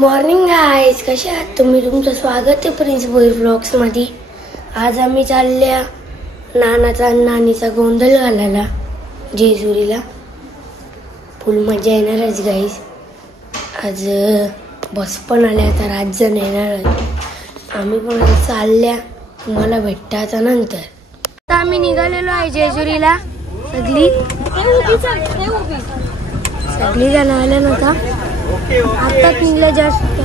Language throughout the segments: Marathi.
मॉर्निंग गाईज, कसे आहात तुम्ही? तुमचं स्वागत आहे प्रिन्स भोईर व्लॉग्स मध्ये. आज आम्ही चालल्या नानाचा आणि नानीचा गोंधळ घालायला जेजुरीला. फुल मजा येणारच गाईज. आज बस पण आल्या, तर 8 जण येणार. आम्ही पण आता चालल्या, तुम्हाला भेटता आता नंतर. आता आम्ही निघालेलो आहे जेजुरीला. सगळी जण आल्या नव्हता, आत्ताच निघलं जास्त.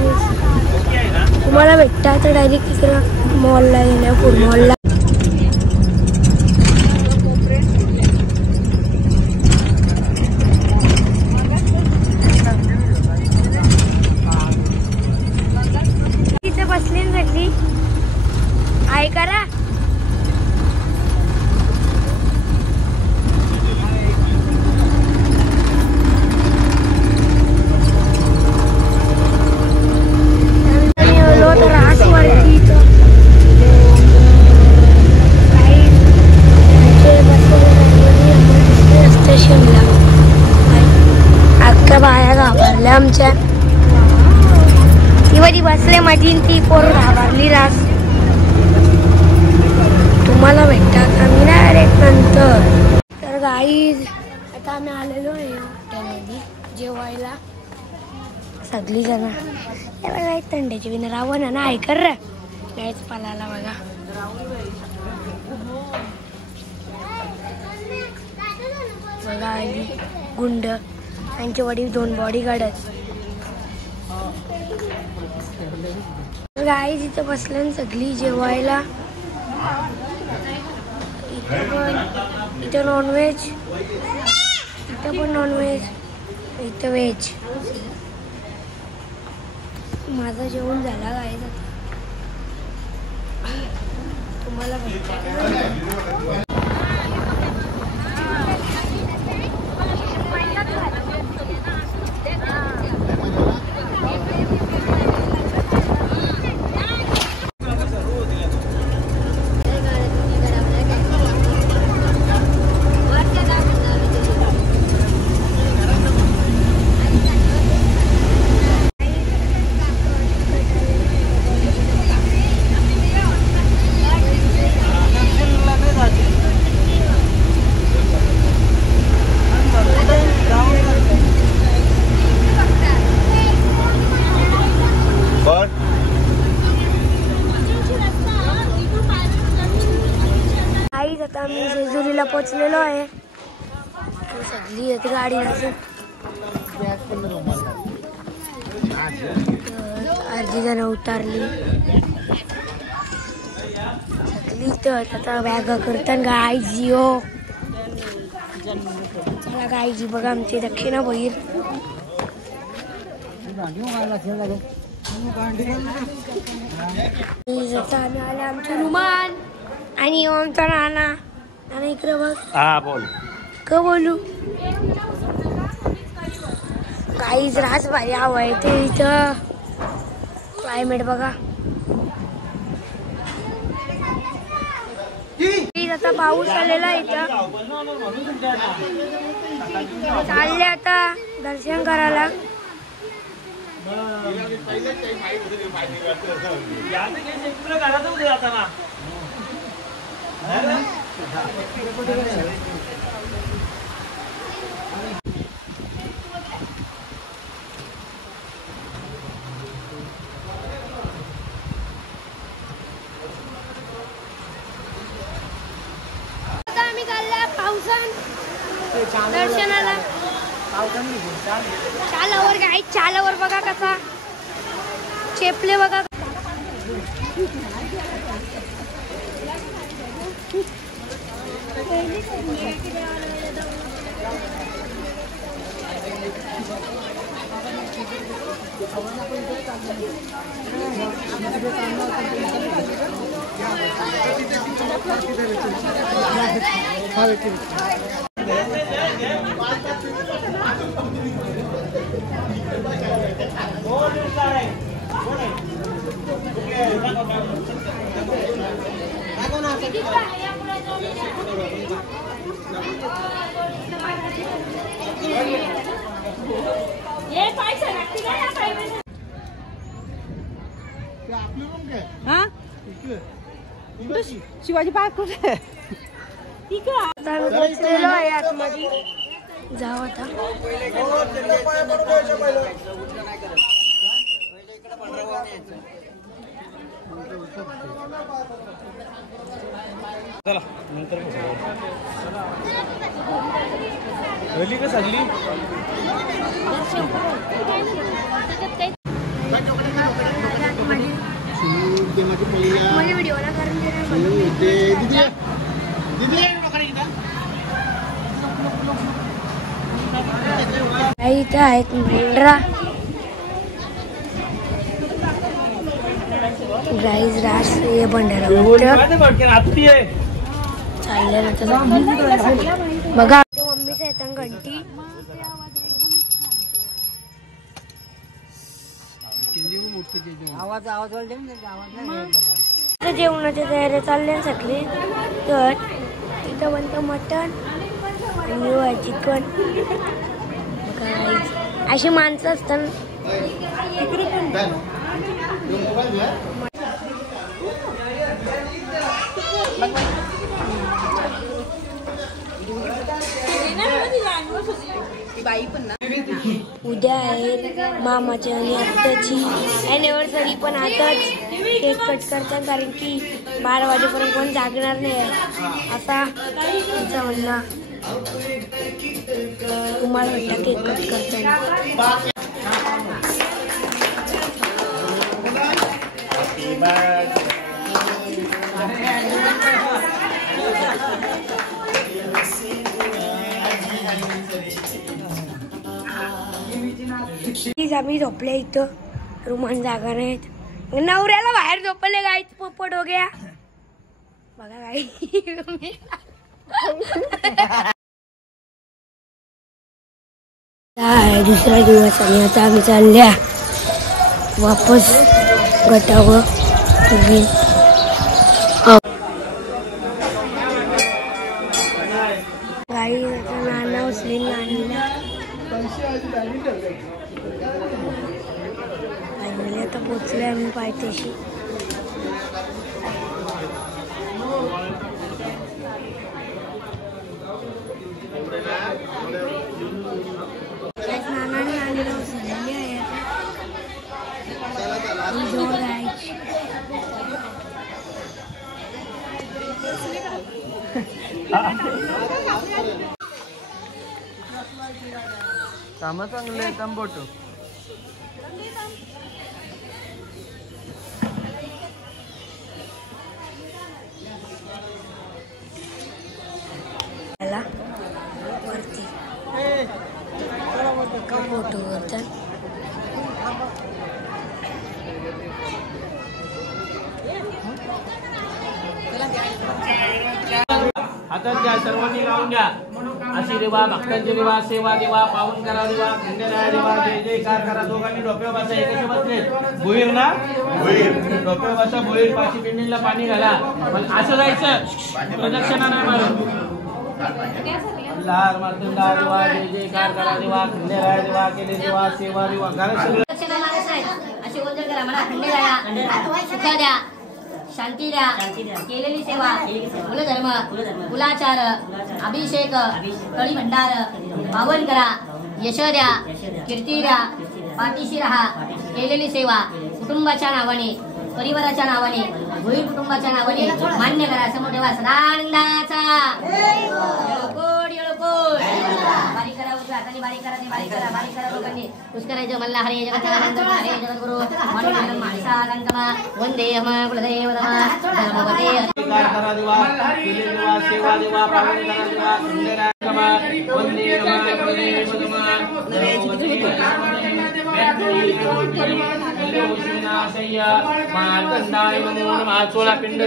तुम्हाला भेटता तर डायरेक्ट तिकडं मॉलला येण्या, फूड मॉलला. तिथे बसली सगळी आहे करा. आमच्या ती बसले माझी, ती पोरं घाबरली रास. तुम्हाला भेटतात आम्ही डायरेक्ट नंतर. तर गाईज आता आम्ही आलेलो आहे हॉटेलमध्ये जेवायला. सगळी जण बघा, थंड्याची विना रावण ना ऐकर नाहीच पालाला बघा. बघा आली गुंड, त्यांचे वडील 2 बॉडीगार्ड आहेत. गाईज इथे बसल्या सगळी जेवायला. इथं नॉनव्हेज, इथं पण नॉनव्हेज, इथं व्हेज. माझं जेवण झाला गाईज. आता तुम्हाला भेटतं. आता आम्ही जेजुरीला पोचलेलो आहे. सगळी येते गाडी. अर्धी जण उतारली सगळी. तर आता बॅग करतात गायजी. हो चला गायजी, बघा आमची दक्षिणा भोईर. आम्ही आले आमचे रुमान आणि आमचा नाना. नाना इकडे बघ. हा बोल. का बोलू काहीच रास भारी हवंय ते. इथं क्लायमेट बघा. आता पाऊस आलेला इथं. चालले आता दर्शन करायला. आम्ही चालल्या पावसान दर्शनाला. चालावर गाई, चालावर बघा कसा चेपले बघा. हा शिवाजी पार्क कुठे जाऊ आता. चला नंतर पहिली का सगळी इथे आहेत मेंढरा. गाईज रास हे भंडारा चालल्यानंतर बघा मम्मीच येत घंटी. जेवणाच्या तयारी चालल्या सगळी. तर तिथं बनतं मटण आणि चिकन. अशी माणसं असतात. उद्या आहे मामाची आणि आत्याची ॲनिव्हर्सरी. पण आताच केक कट करतात कारण की 12 वाजेपर्यंत कोण जागणार नाही आहे असा तुमचं म्हणणं. तुम्हाला वाटतं केक कट करताना आम्ही झोपले इथं. रुमान जागा नाहीत. नवऱ्याला बाहेर झोपले गाईच पोपट हो गया. बघा गाई दुसरा दिवस आणि आता आम्ही चालल्या वापस गटावर. गाई नाना उचली नानीला आता पोचले आम्ही पायथ्याशी. नानाने नानीला उचललेली आहे. जोर जायची. काम चांगले आहे तांबोटो. वरती फोटो वरचा हातात घ्या सर्वांनी लावून घ्या. आशीर्वाद भक्तांचे देवा सेवा देवा पावन करा देवा खंडेराया देवा जय जयकार करा. दोघांनी डोक्यावर बसा. एकाशी बसले भुईर ना डोक्यावर बसा. भुईर पाशी पिंडीला पाणी घाला. पण असं जायचं प्रदक्षिणा नाही मारून. लार मार्तंडा देवा जय जयकार करा देवा खंडेराया देवा केले देवा सेवा देवा अशी गोंधळ करा. मला खंडेराया सुख द्या शांती द्या. केलेली सेवा कुलधर्म कुलाचार अभिषेक कळी भंडार पावन करा. यश द्या कीर्ती द्या. पाठीशी राहा. केलेली सेवा कुटुंबाच्या नावाने परिवाराच्या नावाने भोईर कुटुंबाच्या नावाने मान्य करा. समोर ठेवा सदानंदाचा येळकोट येळकोट. बारीक करा उजव्या हाताने बारीक करा. ते बारीक करा बारीक करा. लोकांनी पुष्करायचं मल्ला हरे जगत हरे जगद्गुरु माणसा गंगमा वंदे हम कुलदेव धर्मवते करा देवा केले देवा सेवा देवा पावन करा देवा खंडेराया देवा वंदे हम कुलदेव मार्तंडाय नमो नमः. चोळा पिंड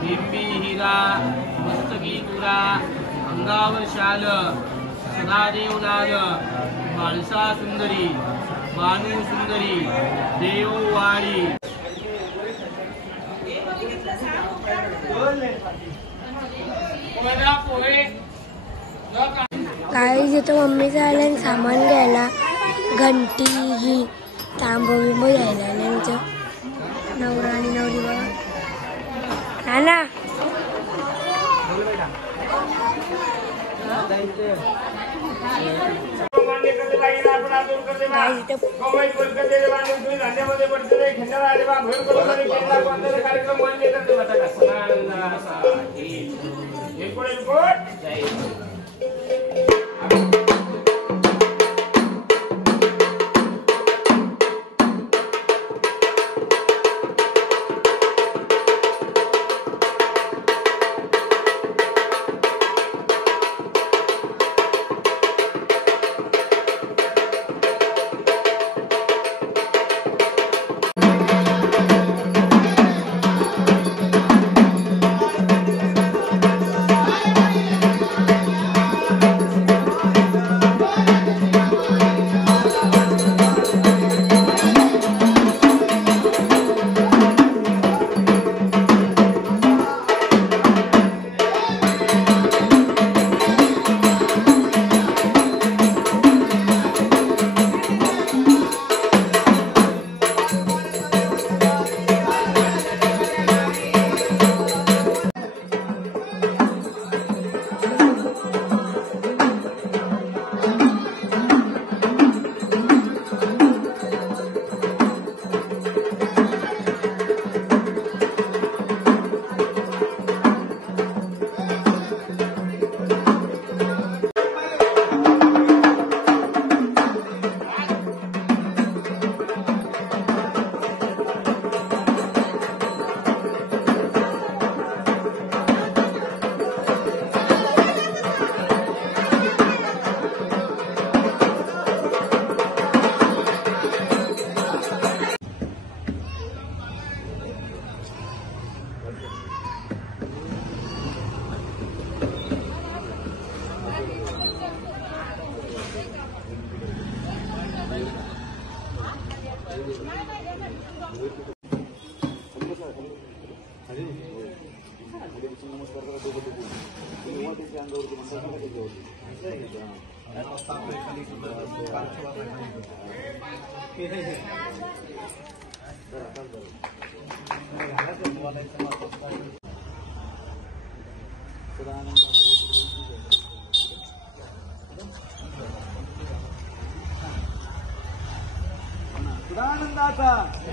बिंबी हिरा मस्तकी तुरा अंगावर शाल सदादेव लाल माळसा सुंदरी मानू सुंदरी देववाळी. काही जिथं मम्मीचं आलं सामान घ्यायला घंटी ही तांब बिंब घ्यायला त्यांचं नवरा आणि नवरी बघा. नाना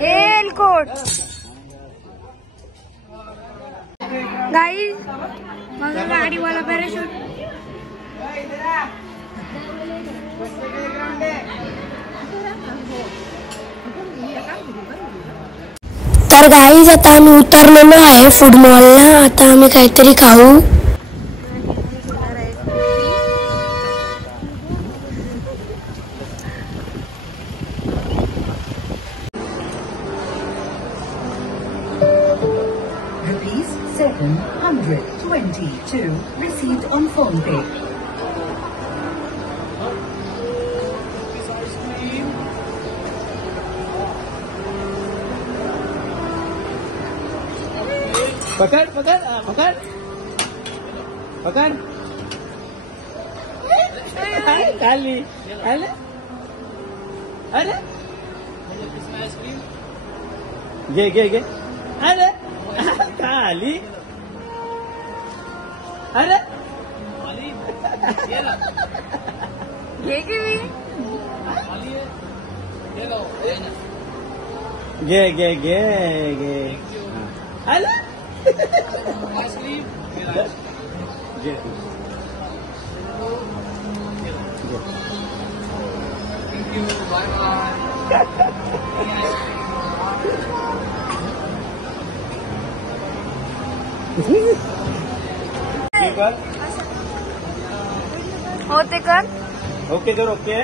एलकोट गाइस मग गाड़ी वाला पॅराशूट तर गाइस आता आम्ही उतरलेलो आहे फूड मॉलला. आता आम्ही काहीतरी खाऊ. ₹722 received on PhonePe. पकड़ पकड़ पकड़ पकड़ खाली अरे अरे गे गे गे अरे खाली अरे ये भी गे गे गे गे अरे आइसक्रीम गे थैंक यू बाय बाय. होते कर ओके सर ओके.